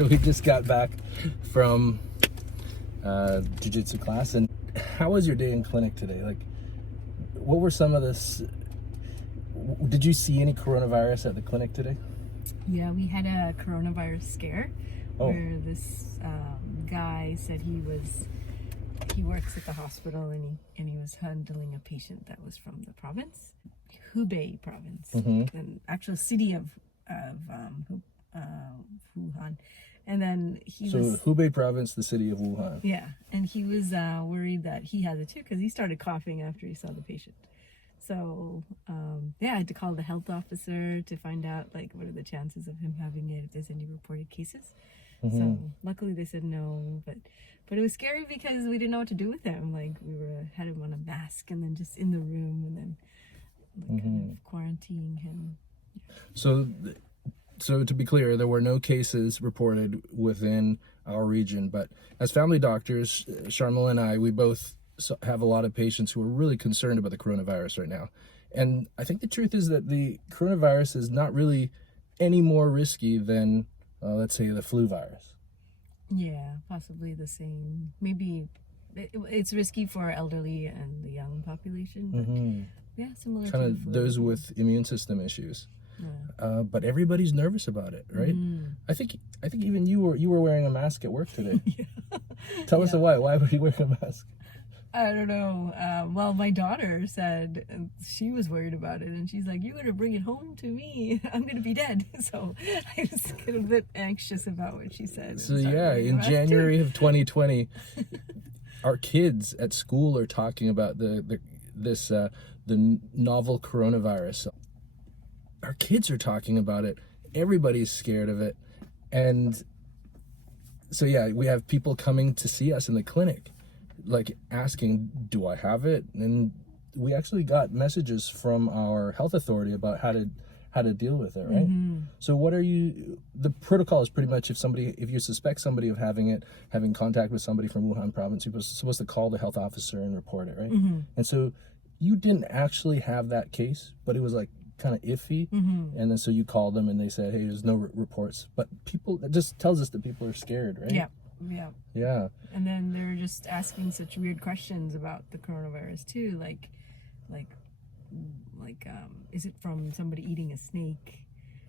So we just got back from jiu-jitsu class, and how was your day in clinic today? Like, what were some of this? Did you see any coronavirus at the clinic today? Yeah, we had a coronavirus scare where this guy said he works at the hospital and he was handling a patient that was from the province, Hubei province, and actual city of Wuhan. And then Hubei province, the city of Wuhan. Yeah, and he was worried that he had it too because he started coughing after he saw the patient. So I had to call the health officer to find out like what are the chances of him having it, if there's any reported cases. So luckily they said no, but it was scary because we didn't know what to do with him. Like we had him on a mask and then just in the room and then kind of quarantining him. So to be clear, there were no cases reported within our region, but as family doctors, Sharm and I, we both have a lot of patients who are really concerned about the coronavirus right now. And I think the truth is that the coronavirus is not really any more risky than, let's say, the flu virus. Yeah, possibly the same. Maybe it's risky for elderly and the young population. But yeah, similar kind to of those with immune system issues. Yeah. But everybody's nervous about it, right? I think even you were wearing a mask at work today. Yeah. Tell us why. Why were you wearing a mask? I don't know. Well, my daughter said she was worried about it, and she's like, "You're gonna bring it home to me. I'm gonna be dead." So I was kind of a bit anxious about what she said. So yeah, in January of 2020, our kids at school are talking about the novel coronavirus. Our kids are talking about it. Everybody's scared of it, and so yeah, we have people coming to see us in the clinic, like asking, do I have it? And we actually got messages from our health authority about how to deal with it, right? So the protocol is pretty much if you suspect somebody of having contact with somebody from Wuhan province, you're supposed to call the health officer and report it, right? And so you didn't actually have that case, but it was like kind of iffy, and then so you called them and they said, hey, there's no reports, but that just tells us that people are scared, right? Yeah. And then they're just asking such weird questions about the coronavirus too, like is it from somebody eating a snake?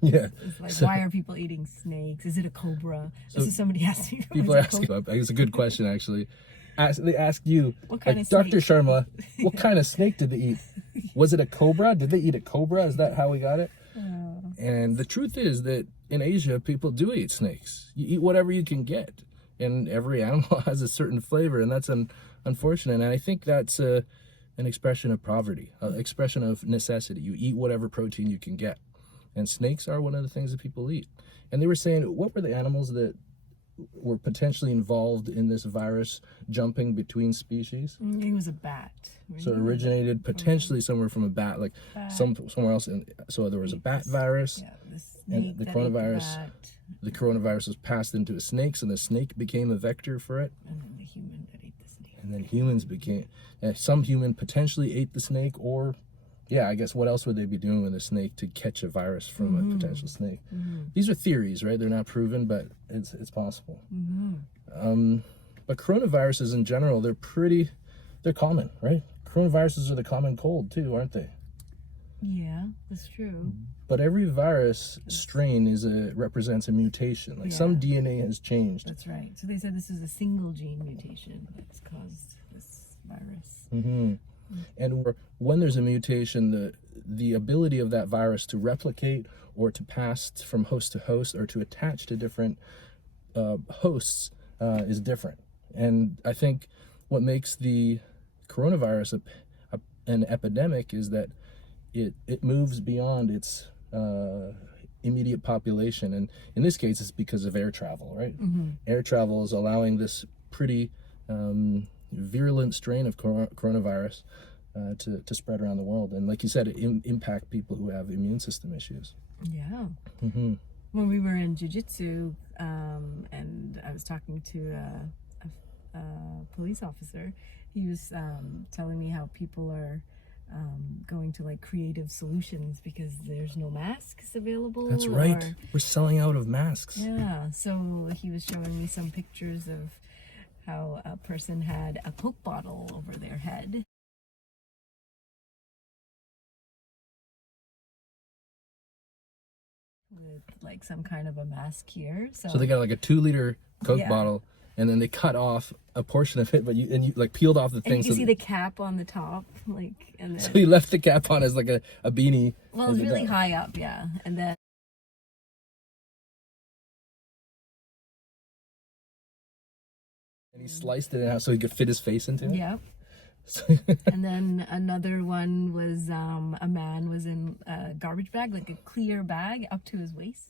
Yeah. It's like, why are people eating snakes? Is it a cobra? This is somebody asking. People are asking about. It's a good question actually. They asked you, what kind of Dr. Sharma, what kind of snake did they eat? Was it a cobra? Did they eat a cobra? Is that how we got it? And the truth is that in Asia, people do eat snakes. You eat whatever you can get. And every animal has a certain flavor, and that's unfortunate. And I think that's an expression of poverty, an expression of necessity. You eat whatever protein you can get. And snakes are one of the things that people eat. And they were saying, what were the animals that were potentially involved in this virus jumping between species? It was a bat. So it originated potentially somewhere from a bat, like somewhere else. So there was a bat virus, and the coronavirus. The coronavirus was passed into a snake, so the snake became a vector for it. And then the human that ate the snake. And then humans became. Some human potentially ate the snake, or I guess what else would they be doing with a snake to catch a virus from a potential snake? These are theories, right? They're not proven, but it's possible. But coronaviruses in general, they're common, right? Coronaviruses are the common cold too, aren't they? Yeah, that's true. But every virus strain represents a mutation. Like some DNA has changed. That's right. So they said this is a single gene mutation that's caused this virus. And when there's a mutation, the ability of that virus to replicate or to pass from host to host or to attach to different hosts is different. And I think what makes the coronavirus an epidemic is that it moves beyond its immediate population, and in this case it's because of air travel, right? Air travel is allowing this pretty virulent strain of coronavirus to spread around the world, and like you said, it impact people who have immune system issues. When we were in jiu-jitsu, and I was talking to a police officer, he was telling me how people are going to like creative solutions because there's no masks available. That's right. We're selling out of masks. Yeah, so he was showing me some pictures of how a person had a Coke bottle over their head. With like some kind of a mask here. So they got like a 2-liter Coke Yeah. bottle, and then they cut off a portion of it, but you like peeled off the and thing. you can see the cap on the top, like, and then So you left the cap on as like a beanie. well, it's really high up, yeah, and then And he sliced it in half so he could fit his face into it. yeah. So, And then another one was a man was in a garbage bag, like a clear bag up to his waist.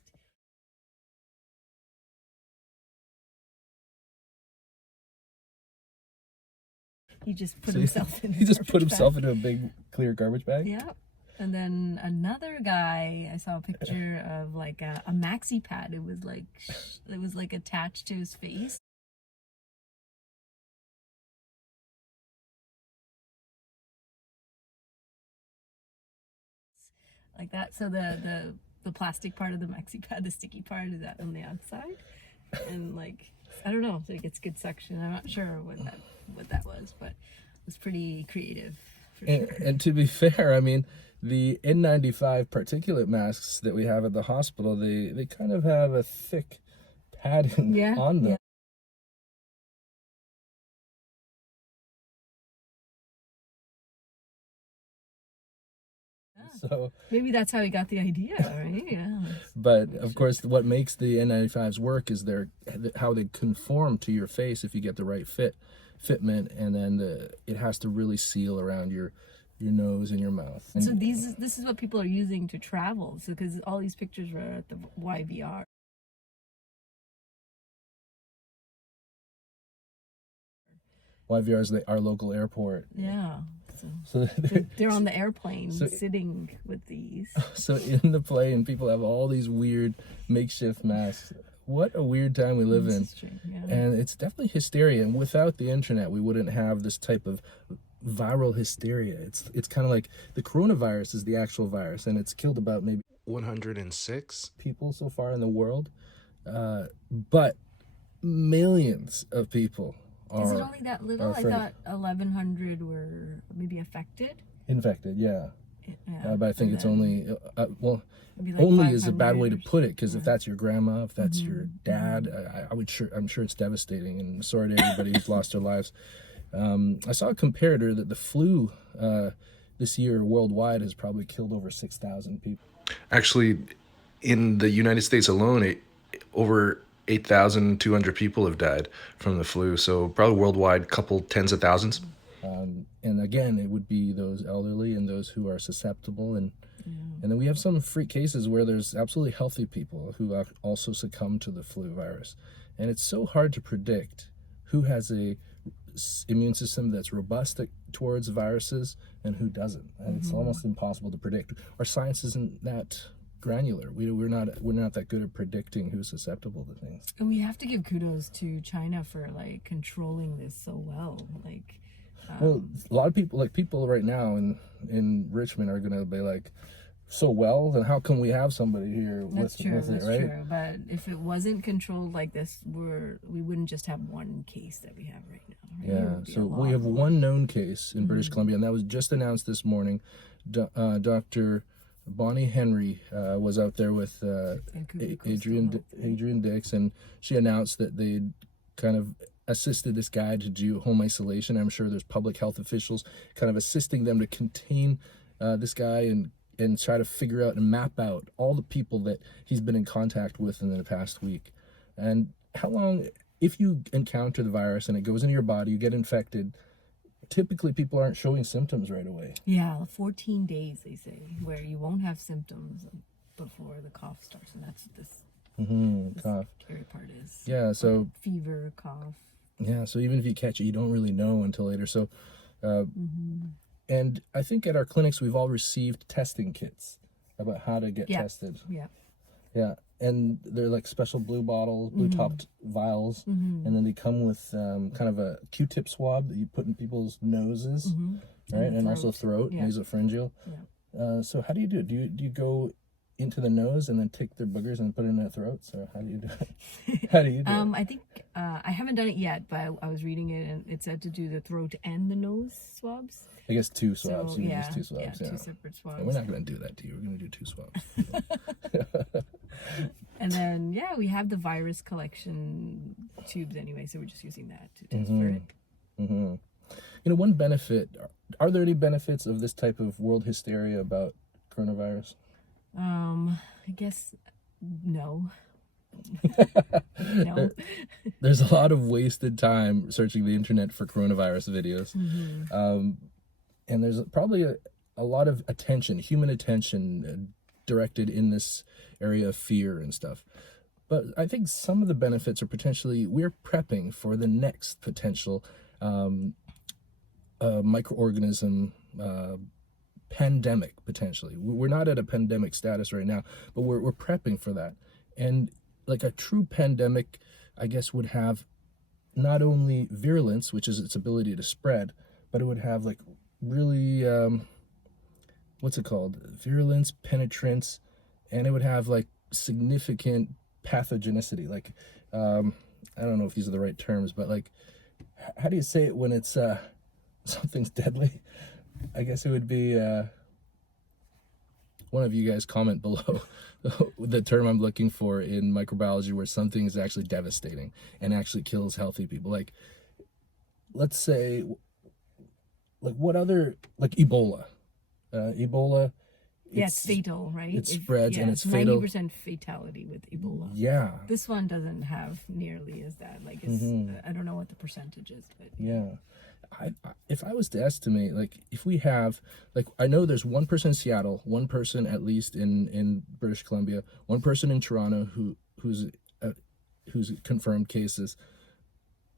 He just put himself in. He just put garbage himself bag. into a big clear garbage bag. Yeah. And then another guy, I saw a picture of like a maxi pad. It was like attached to his face. Like that. So the plastic part of the maxi pad, the sticky part, is that on the outside, and like I don't know, like it's good suction. I'm not sure what that was, but it was pretty creative for sure. And to be fair, I mean, the N95 particulate masks that we have at the hospital, they kind of have a thick padding Yeah, on them. yeah. So, Maybe that's how he got the idea, right? Yeah. but of course, what makes the N95s work is how they conform to your face if you get the right fitment, and then it has to really seal around your nose and your mouth. And So this is what people are using to travel. So because all these pictures were at the YVR. YVR is our local airport. Yeah. So They're on the airplane So- sitting with these. So in the plane, people have all these weird makeshift masks. What a weird time we live This in. is true, yeah. And it's definitely hysteria. And without the internet, we wouldn't have this type of viral hysteria. It's kind of like the coronavirus is the actual virus, and it's killed about maybe 106 people so far in the world. But millions of people Is it are only that little? I afraid. thought 1,100 were maybe affected. infected. Yeah. Yeah. But I think And it's then only, well, maybe like only is a bad way to 500 or put it, because if yeah. that's your grandma, if that's your dad, I'm sure it's devastating, and sorry to everybody who's lost their lives. I saw a comparator that the flu this year worldwide has probably killed over 6,000 people. Actually, in the United States alone, over 8,200 people have died from the flu. So probably worldwide, couple tens of thousands. And again, it would be those elderly and those who are susceptible, and then we have some freak cases where there's absolutely healthy people who also succumb to the flu virus, and it's so hard to predict who has a immune system that's robust towards viruses and who doesn't. And it's almost impossible to predict. Our science isn't that granular. We're not that good at predicting who's susceptible to things. And we have to give kudos to China for like controlling this so well. Like, Well, a lot of people right now in Richmond are gonna be like, so well, then how come we have somebody here that's with true. it, That's right? true. But if it wasn't controlled like this, we wouldn't just have one case that we have right now. Right? It Yeah, would be a so we lot have more. one known case in British Columbia, and that was just announced this morning. Dr. Bonnie Henry was out there with Vancouver Coastal Adrian Health, right? Adrian Dix, and she announced that they'd kind of assisted this guy to do home isolation. I'm sure there's public health officials kind of assisting them to contain this guy and try to figure out and map out all the people that he's been in contact with in the past week. And how long, if you encounter the virus and it goes into your body, you get infected, typically people aren't showing symptoms right away. Yeah, 14 days they say, where you won't have symptoms before the cough starts, and that's what this Cough. scary part is. Yeah, so Fever, cough. yeah, so even if you catch it, you don't really know until later. So, and I think at our clinics we've all received testing kits about how to get Yeah. tested. Yeah. Yeah, and they're like special blue bottles, blue topped vials, and then they come with kind of a Q-tip swab that you put in people's noses, right? the And also throat, Yeah. nasopharyngeal. Yeah. So how do you do it? Do you go into the nose and then take their boogers and put it in their throats, or how do you do it? How do you do it? I think I haven't done it yet, but I was reading it and it said to do the throat and the nose swabs. I guess 2 swabs. So You yeah, use 2 swabs. yeah, Yeah. 2 separate swabs. And we're not going to do that to you. We're going to do 2 swabs. And then yeah, we have the virus collection tubes anyway, so we're just using that to test for it. Mm-hmm. You know, one benefit. Are there any benefits of this type of world hysteria about coronavirus? I guess no. No. There's a lot of wasted time searching the internet for coronavirus videos. And there's probably a lot of attention, human attention, directed in this area of fear and stuff. But I think some of the benefits are potentially, we're prepping for the next potential microorganism pandemic, potentially. We're not at a pandemic status right now, but we're prepping for that. And like a true pandemic, I guess, would have not only virulence, which is its ability to spread, but it would have like really, what's it called? Virulence, penetrance, and it would have like significant pathogenicity. Like, I don't know if these are the right terms, but like, how do you say it when it's something's deadly? I guess it would be, one of you guys comment below the term I'm looking for in microbiology where something is actually devastating and actually kills healthy people. Like, let's say, like what other, like Ebola. Ebola. Yeah, it's fatal, right? It spreads and it's fatal. 90% fatality with Ebola. Yeah. This one doesn't have nearly as that. Like, it's, I don't know what the percentage is, but yeah. If I was to estimate, like if we have, like I know there's 1 person in Seattle, 1 person at least in British Columbia, 1 person in Toronto who's confirmed cases.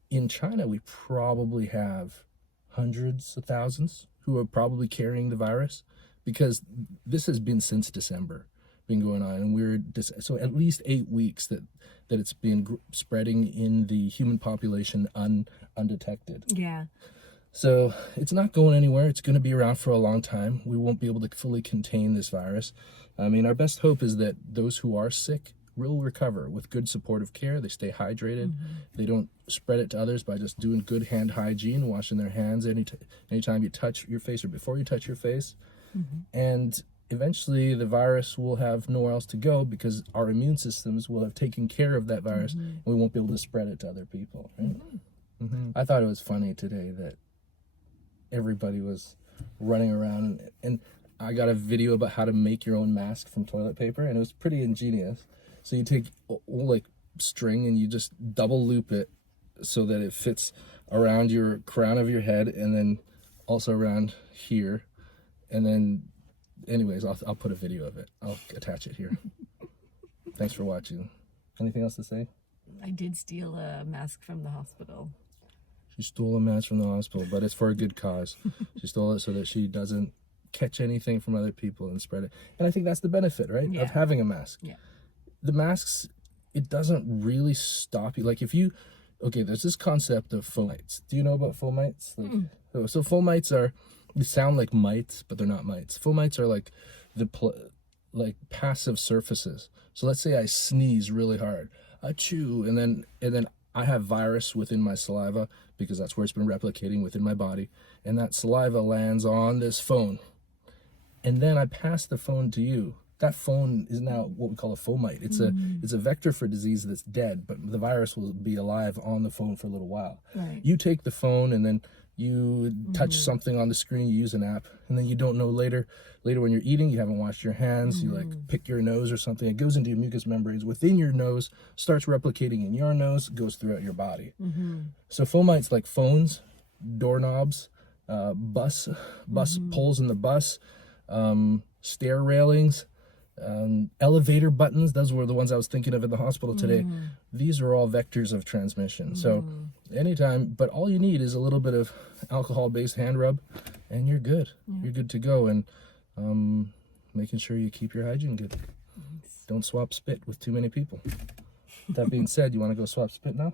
In China, we probably have hundreds of thousands who are probably carrying the virus, because this has been since December, been going on, and so at least 8 weeks that it's been spreading in the human population undetected. yeah. So it's not going anywhere. It's going to be around for a long time. We won't be able to fully contain this virus. I mean, our best hope is that those who are sick will recover with good supportive care. They stay hydrated. They don't spread it to others by just doing good hand hygiene, washing their hands anytime you touch your face or before you touch your face. And eventually the virus will have nowhere else to go because our immune systems will have taken care of that virus and we won't be able to spread it to other people. Right? I thought it was funny today that everybody was running around and I got a video about how to make your own mask from toilet paper, and it was pretty ingenious. So you take like string and you just double loop it so that it fits around your crown of your head and then also around here. And then anyways, I'll put a video of it. I'll attach it here. Thanks for watching. Anything else to say? I did steal a mask from the hospital. She stole a mask from the hospital, but it's for a good cause. She stole it so that she doesn't catch anything from other people and spread it. And I think that's the benefit, right? Yeah. Of having a mask. Yeah. The masks, it doesn't really stop you. Like if you, okay, there's this concept of fomites. Do you know about fomites? Like, so fomites are, they sound like mites, but they're not mites. Fomites are like like passive surfaces. So let's say I sneeze really hard, achoo, and then I have virus within my saliva because that's where it's been replicating within my body, and that saliva lands on this phone, and then I pass the phone to you. That phone is now what we call a fomite. It's a vector for disease that's dead, but the virus will be alive on the phone for a little while. Right. You take the phone and then you touch something on the screen, you use an app, and then you don't know later when you're eating, you haven't washed your hands, you like pick your nose or something, it goes into your mucous membranes within your nose, starts replicating in your nose, goes throughout your body. So fomites like phones, doorknobs, bus poles in the bus, stair railings, elevator buttons. Those were the ones I was thinking of in the hospital today. These are all vectors of transmission. So anytime, but all you need is a little bit of alcohol-based hand rub and you're good. You're good to go. And making sure you keep your hygiene good. Don't swap spit with too many people. That being said, you want to go swap spit now?